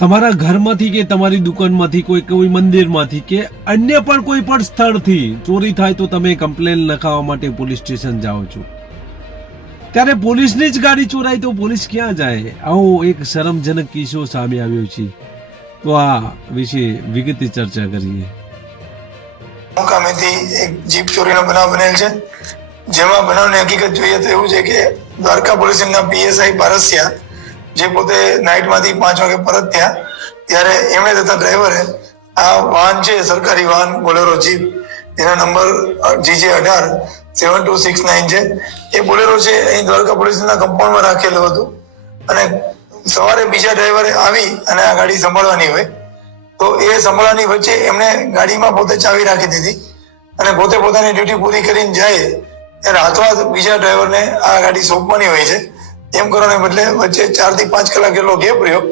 તમારા ઘરમાંથી કે તમારી દુકાનમાંથી કોઈ મંદિરમાંથી કે અન્ય પણ કોઈ પણ સ્થળથી ચોરી થાય તો તમે કમ્પ્લેન લખાવવા માટે પોલીસ સ્ટેશન જાઓ છો, ત્યારે પોલીસની જ ગાડી ચોરાય તો પોલીસ ક્યાં જાય? આવો એક શરમજનક કિસ્સો સામે આવ્યો છે, તો આ વિશે વિગતે ચર્ચા કરીએ. મુકામેથી એક જીપ ચોરીનો બનાવ બનેલ છે, જેમાં બનાવની હકીકત જોઈએ તો એવું છે કે દ્વારકા પોલીસ સ્ટેશનના પીએસઆઈ બારસિયા જે પોતે નાઇટમાંથી 5 વાગે પરત થયા, ત્યારે એમણે તથા ડ્રાઈવરે આ વાહન છે સરકારી વાહન બોલેરો જીપ, એના નંબર GJ187269 છે. એ બોલેરો છે અહીં દ્વારકા પોલીસ સ્ટેશનના કમ્પાઉન્ડમાં રાખેલું હતું અને સવારે બીજા ડ્રાઈવરે આવી અને આ ગાડી સંભાળવાની હોય તો એ સંભાળવાની વચ્ચે એમણે ગાડીમાં પોતે ચાવી રાખી દીધી અને પોતે પોતાની ડ્યુટી પૂરી કરીને જાય ત્યારે હાથોહાથ બીજા ડ્રાઈવરને આ ગાડી સોંપવાની હોય છે. એમ કરવાને બદલે વચ્ચે 4 થી 5 કલાક જેટલો ગેપ રહ્યો.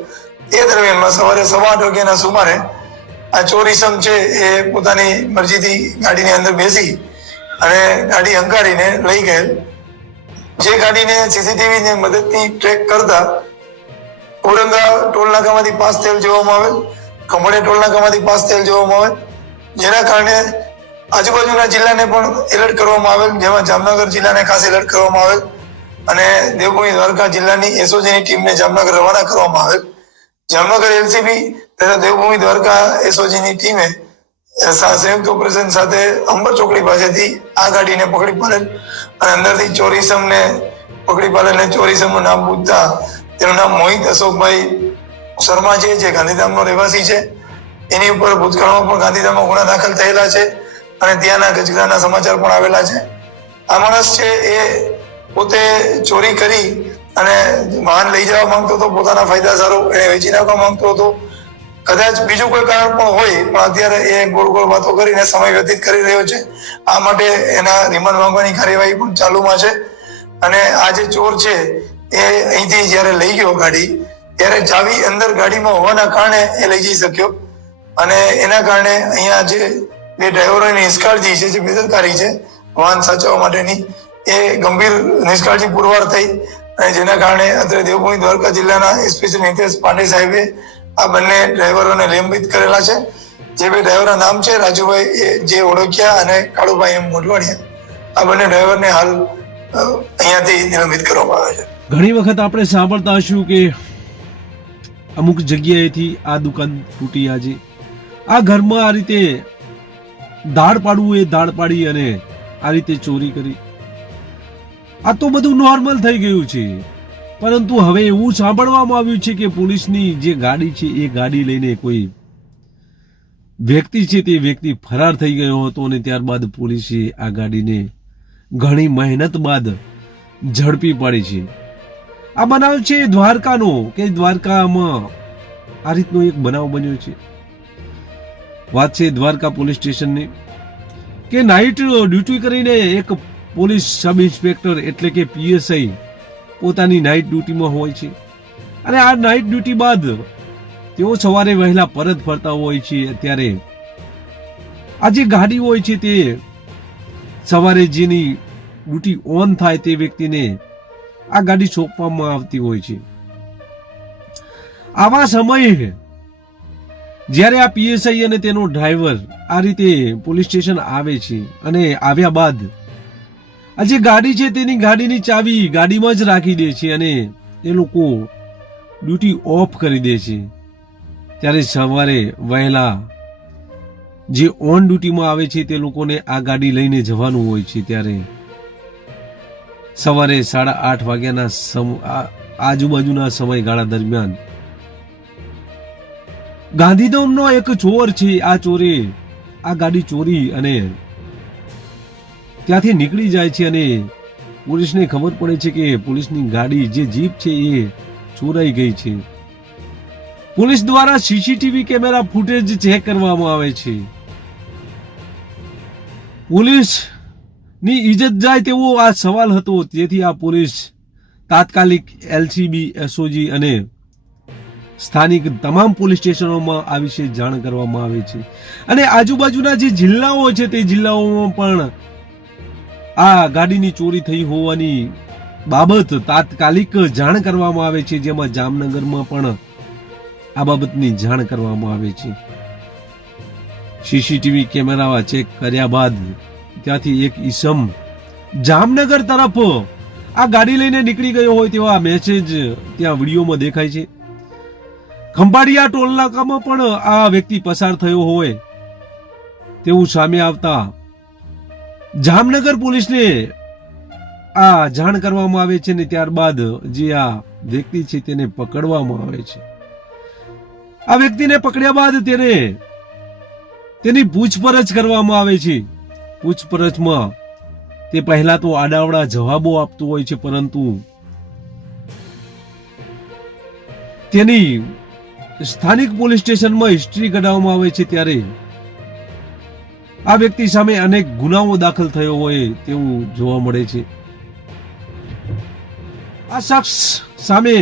એ દરમિયાનમાં સવારે 8:15 વાગ્યાના સુમારે આ ચોરીસમ છે એ પોતાની મરજીથી ગાડીની અંદર બેસી અને ગાડી હંકારીને લઈ ગયેલ. જે ગાડીને સીસીટીવી ની મદદથી ટ્રેક કરતા ઔરંગા ટોલ નાકામાંથી પાસ થયેલ જોવામાં આવેલ, કમોડે ટોલ નાકામાંથી પાસ થયેલ જોવામાં આવેલ, જેના કારણે આજુબાજુના જિલ્લાને પણ એલર્ટ કરવામાં આવેલ, જેમાં જામનગર જિલ્લાને ખાસ એલર્ટ કરવામાં આવેલ અને દેવભૂમિ દ્વારકા જિલ્લાની એસઓજીની ટીમને જામનગર રવાના કરવામાં આવેલ. જામનગર એલસીબી તથા દેવભૂમિ દ્વારકા એસઓજીની ટીમે સંયુક્ત ઓપરેશન સાથે અંબર ચોકડી પાસેથી આ ગાડીને પકડી પાડેલ અને અંદરથી ચોરીસમને પકડી પાડેલ. ચોરીસમનું નામ પૂછતા તેનું નામ મોહિત અશોકભાઈ શર્મા છે, જે ગાંધીધામનો રહેવાસી છે. એની ઉપર ભૂતકાળમાં પણ ગાંધીધામમાં ગુના દાખલ થયેલા છે અને ત્યાંના ગજગરાના સમાચાર પણ આવેલા છે. આ માણસ છે એ પોતે ચોરી કરી અને વાહન લઈ જવા માંગતો હતો, પોતાના ફાયદા સારું એને વેચી નાખવા માંગતો હતો. કદાચ બીજું કોઈ કારણ પણ હોય, પણ અત્યારે એ ગોળ ગોળ વાતો કરીને સમય વ્યતીત કરી રહ્યો છે. આ માટે એના રિમાન્ડ માંગવાની કાર્યવાહી પણ ચાલુમાં છે. અને આ જે ચોર છે એ અહીંથી જયારે લઈ ગયો ગાડી, ત્યારે ચાવી અંદર ગાડીમાં હોવાના કારણે એ લઈ જઈ શક્યો અને એના કારણે અહીંયા જે બે ડ્રાઈવરોની નિષ્કાળજી છે, જે બેદરકારી છે વાહન સાચવવા માટેની, એ ગંભીર નિષ્કાળજી પુરવાર થઈ અને જેના કારણે અત્યારે દેવભૂમિ દ્વારકા જિલ્લાના એસપી નિતેશ પાંડે સાહેબે આ બંને ડ્રાઈવરોને નિલંબિત કરેલા છે. જે બે ડ્રાઈવરના નામ છે રાજુભાઈ જે ઓળખ્યા અને કાળુભાઈ એમ મોઢવાડિયા. આ બંને ડ્રાઈવરને હાલ અહીંયાથી નિલંબિત કરવામાં આવે છે. ઘણી વખત આપણે સાંભળતા હશું કે અમુક જગ્યાએથી આ દુકાન તૂટી, આજે આ ઘરમાં આ રીતે દાળ પાડવું, એ દાળ પાડી અને આ રીતે ચોરી કરી. આ તો બધું નોર્મલ થઈ ગયું છે, પરંતુ હવે એવું સાંભળવામાં આવ્યું છે કે પોલીસની જે ગાડી છે એ ગાડી લઈને કોઈ વ્યક્તિ છે તે વ્યક્તિ ફરાર થઈ ગયો હતો અને ત્યારબાદ પોલીસે આ ગાડીને ઘણી મહેનત બાદ ઝડપી પાડી છે. આ બનાવ છે દ્વારકાનો, કે દ્વારકામાં આ રીતનો એક બનાવ બન્યો છે. વાત છે દ્વારકા પોલીસ સ્ટેશનની, કે નાઇટ ડ્યુટી કરીને એક પોલીસ સબ ઇન્સ્પેક્ટર એટલે કે પીએસઆઈ પોતાની નાઇટ ડ્યુટીમાં હોય છે અને આ નાઇટ ડ્યુટી બાદ તેઓ સવારે વહેલા પરત ફરતા હોય છે. ત્યારે આ જે ગાડી હોય છે તે સવારે જેની ડ્યુટી ઓન થાય તે વ્યક્તિને આ ગાડી સોંપવામાં આવતી હોય છે. આવા સમયે જ્યારે આ પીએસઆઈ અને તેનો ડ્રાઈવર આ રીતે પોલીસ સ્ટેશન આવે છે અને આવ્યા બાદ આ જે ગાડી છે તેની ગાડીની ચાવી ગાડીમાં જ રાખી દે છે અને એ લોકો ડ્યુટી ઓફ કરી દે છે. ત્યારે સવારે વહેલા જે ઓન ડ્યુટીમાં આવે છે તે લોકોને આ ગાડી લઈને જવાનું હોય છે. ત્યારે સવારે 8:30 વાગ્યાના આજુબાજુના સમયગાળા દરમિયાન ગાંધીધામનો એક ચોર છે, આ ચોરે આ ગાડી ચોરી અને ત્યાંથી નીકળી જાય છે અને પોલીસને ખબર પડે છે કે પોલીસની ગાડી જે જીપ છે એ ચોરાઈ ગઈ છે. પોલીસ દ્વારા સીસીટીવી કેમેરા ફૂટેજ ચેક કરવામાં આવે છે. પોલીસની ઇજ્જત જાય તેવો આ સવાલ હતો, તેથી આ પોલીસ તાત્કાલિક એલસીબી, એસઓજી અને સ્થાનિક તમામ પોલીસ સ્ટેશનોમાં આ વિશે જાણ કરવામાં આવે છે અને આજુબાજુના જે જિલ્લાઓ છે તે જિલ્લાઓમાં પણ આ ગાડીની ચોરી થઈ હોવાની બાબત તાત્કાલિક જાણ કરવામાં આવે છે. જેમાં જામનગરમાં પણ આ બાબતની જાણ કરવામાં આવે છે. સીસીટીવી કેમેરા ચેક કર્યા બાદ ત્યાંથી એક ઈસમ જામનગર તરફ આ ગાડી લઈને નીકળી ગયો હોય તેવા મેસેજ ત્યાં વિડીયોમાં દેખાય છે. ખંભાળિયા ટોલ નાકામાં પણ આ વ્યક્તિ પસાર થયો હોય તેવું સામે આવતા જામનગર પોલીસને આ જાણ કરવામાં આવે છે ને ત્યારબાદ જે આ વ્યક્તિ છે તેને પકડવામાં આવે છે. આ વ્યક્તિને પકડ્યા બાદ તેની પૂછપરછ કરવામાં આવે છે. પૂછપરછમાં તે પહેલા તો આડાવડા જવાબો આપતો હોય છે, પરંતુ તેની સ્થાનિક પોલીસ સ્ટેશનમાં હિસ્ટ્રી કઢાવવામાં આવે છે ત્યારે આ વ્યક્તિ સામે અનેક ગુનાઓ દાખલ થયો હોય તેવું જોવા મળે છે. આ શખ્સ સામે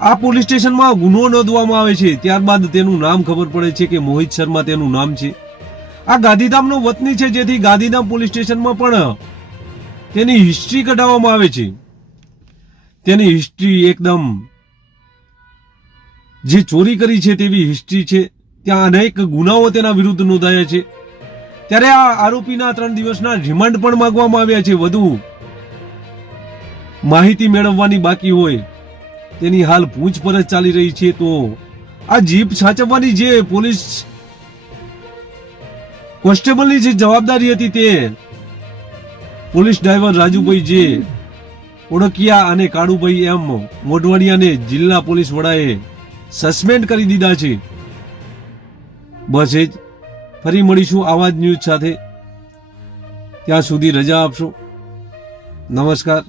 આ પોલીસ સ્ટેશનમાં ગુનો નોંધવામાં આવે છે. ત્યારબાદ તેનું નામ ખબર પડે છે કે મોહિત શર્મા તેનું નામ છે. આ ગાંધીધામનો વતની છે, જેથી ગાંધીધામ પોલીસ સ્ટેશનમાં પણ તેની હિસ્ટ્રી કઢાવવામાં આવે છે. તેની હિસ્ટ્રી એકદમ જે ચોરી કરી છે તેવી હિસ્ટ્રી છે. ત્યાં અનેક ગુનાઓ તેના વિરુદ્ધ નોંધાયા છે. ત્યારે આ આરોપીના 3 દિવસના રિમાન્ડ પણ માંગવામાં આવ્યા છે. વધુ માહિતી મેળવવાની બાકી હોય તેની હાલ પૂછપરછ ચાલી રહી છે. તો આ જીપ સાચવવાની જે પોલીસ કોન્સ્ટેબલની જે જવાબદારી હતી તે પોલીસ ડ્રાઈવર રાજુભાઈ જે ઓળખિયા અને કાળુભાઈ એમ મોઢવાડિયાને જિલ્લા પોલીસ વડાએ સસ્પેન્ડ કરી દીધા છે. બસ એ જ. ફરી મળીશું આવા જ ન્યૂઝ સાથે. ત્યાં સુધી રજા આપશો. નમસ્કાર.